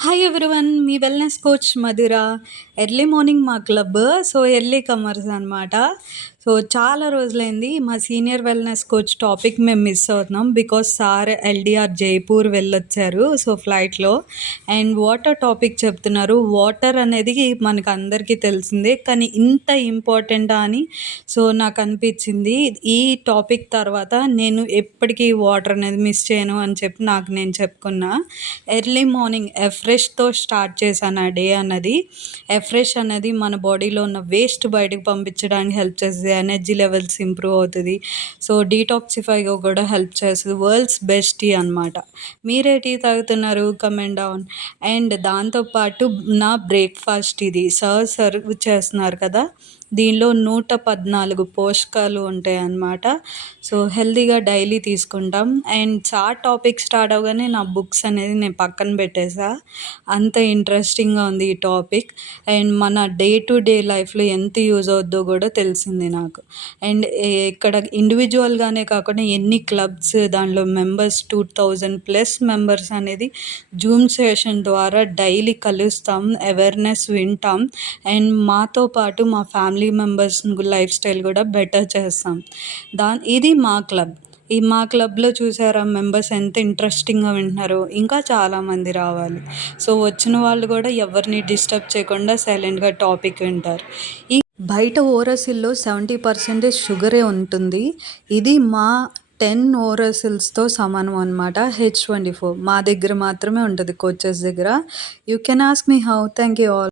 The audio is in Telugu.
Hi everyone. మీ wellness coach Madhura. Early morning మా క్లబ్. సో, ఎర్లీ కమర్స్ అనమాట. సో, చాలా రోజులైంది మా సీనియర్ వెల్‌నెస్ కోచ్ టాపిక్ మేము మిస్ అవుతున్నాం. బికాజ్ సార్ ఎల్‌డిఆర్ జైపూర్ వెళ్ళొచ్చారు. సో, ఫ్లైట్‌లో. అండ్ వాటర్ టాపిక్ చెప్తున్నారు. వాటర్ అనేది మనకందరికీ తెలిసిందే. కానీ ఇంత ఇంపార్టెంటా అని సో, నాకనిపించింది. ఈ టాపిక్ తర్వాత నేను ఎప్పటికీ వాటర్ అనేది మిస్ చేయను అని చెప్పి నాకు నేను చెప్పుకున్నా. ఎర్లీ మార్నింగ్ ఎఫ్రెష్‌తో స్టార్ట్ చేశాను ఆ డే అన్నది. ఎఫ్రెష్ అనేది మన బాడీలో ఉన్న వేస్ట్ బయటకు పంపించడానికి హెల్ప్ చేస్తది. ఎనర్జీ లెవెల్స్ ఇంప్రూవ్ అవుతది. సో, డీటాక్సిఫైగా కూడా హెల్ప్ చేస్తది. వరల్డ్స్ బెస్ట్ టీ అనమాట. మీరే టీ తాగుతున్నారు? Comment down. అండ్ దాంతో పాటు నా బ్రేక్‌ఫాస్ట్ ఇది. సార్ సర్వ్ చేస్తున్నారు కదా! దీనిలో 114 పోషకాలు ఉంటాయన్నమాట. సో, హెల్తీగా డైలీ తీసుకుంటాం. అండ్ సార్ టాపిక్ స్టార్ట్ అవ్వగానే నా బుక్స్ అనేది నేను పక్కన పెట్టేసా. అంత ఇంట్రెస్టింగ్‌గా ఉంది ఈ టాపిక్. అండ్ మన డే టు డే లైఫ్‌లో ఎంత యూజ్ అవుద్దో కూడా తెలిసింది నాకు. అండ్ ఇక్కడ ఇండివిడ్యువల్‌గానే కాకుండా ఎన్ని క్లబ్స్ దానిలో మెంబర్స్ 2000+ మెంబర్స్ అనేది జూమ్ సెషన్ ద్వారా డైలీ కలుస్తాం. అవేర్‌నెస్ వింటాం. అండ్ మాతో పాటు మా ఫ్యామిలీ మెంబర్స్ లైఫ్ స్టైల్ కూడా బెటర్ చేస్తాం. ఇది మా క్లబ్. మా క్లబ్‌లో చూసారా మెంబర్స్ ఎంత ఇంట్రెస్టింగ్‌గా వింటున్నారో. ఇంకా చాలామంది రావాలి. సో, వచ్చిన వాళ్ళు కూడా ఎవరిని డిస్టర్బ్ చేయకుండా సైలెంట్‌గా టాపిక్ వింటారు. ఈ బయట ఓరోసిల్‌లో 70% షుగరే ఉంటుంది. ఇది మా 10 ఓరోసిల్స్‌తో సమానం అనమాట. H24 మా దగ్గర మాత్రమే ఉంటది కోచెస్ దగ్గర. You can ask me how. Thank you all.